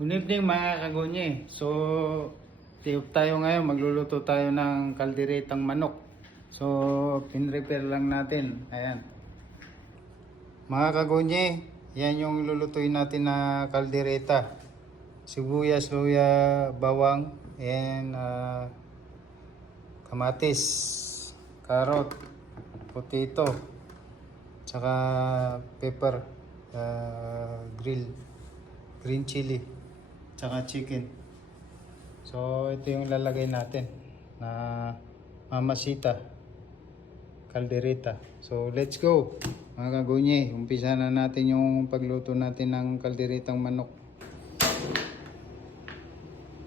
Good evening mga kagunye. So, tiyop tayo ngayon. Magluluto tayo ng kalderetang manok. So, pinrepair lang natin. Ayan. Mga kagunye, yan yung lulutuin natin na kaldereta. Sibuyas, luya, bawang, and kamatis, carrot, potato, tsaka pepper, green chili, tsaka chicken. So ito yung lalagay natin na mamasita kaldereta. So let's go mga kagunye. Umpisa na natin yung pagluto natin ng kalderetang manok.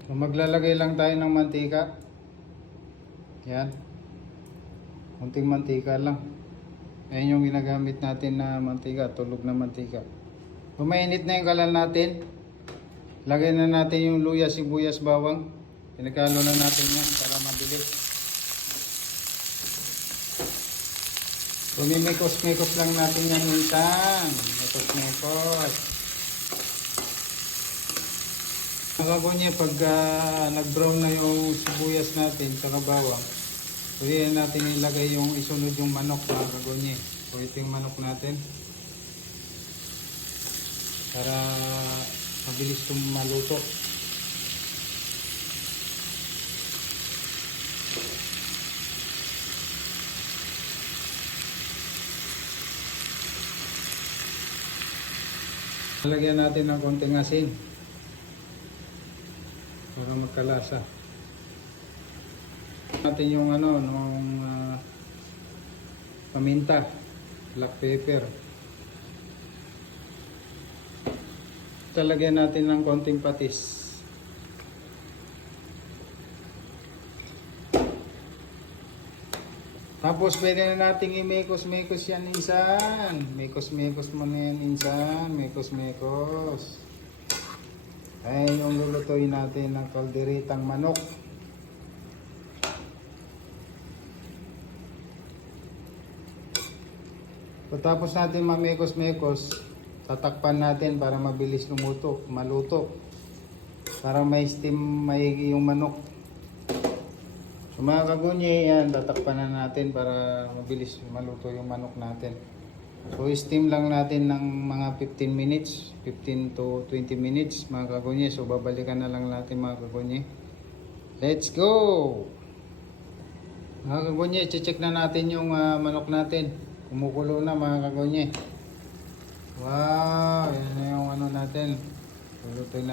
So maglalagay lang tayo ng mantika. Yan, kunting mantika lang. Ayan yung ginagamit natin na mantika, tulog na mantika. Kung mainit na yung kalan natin, lagay na natin yung luya, sibuyas, bawang. Pinagkalo na natin yan para mabilis. Mimikos-mikos lang natin yan minsan. Mikos-mikos. Nakakunye, pag nag-brown na yung sibuyas natin sa bawang, pwede natin ilagay yung isunod yung manok mga kagunye. So ito yung manok natin. Para mabilis itong maluto. Lagyan natin ng konting asin para magkalasa. Natin yung paminta, black pepper. Talagyan natin ng konting patis. Tapos pwede na nating i-mekos-mekos yan insan. Mekos-mekos mo na yan insan. Mekos-mekos. Ayan yung lulutuin natin ng kalderetang manok. Pagkatapos natin mamekos-mekos, tatakpan natin para mabilis maluto. Para may steam maigi yung manok. So mga kagunye, yan, tatakpan na natin para mabilis maluto yung manok natin. So steam lang natin ng mga 15 minutes, 15 to 20 minutes mga kagunye. So babalikan na lang natin mga kagunye. Let's go! Mga kagunye, check na natin yung manok natin. Kumukulo na mga kagunye. Wow, yan na yung natin. Lulutuin na.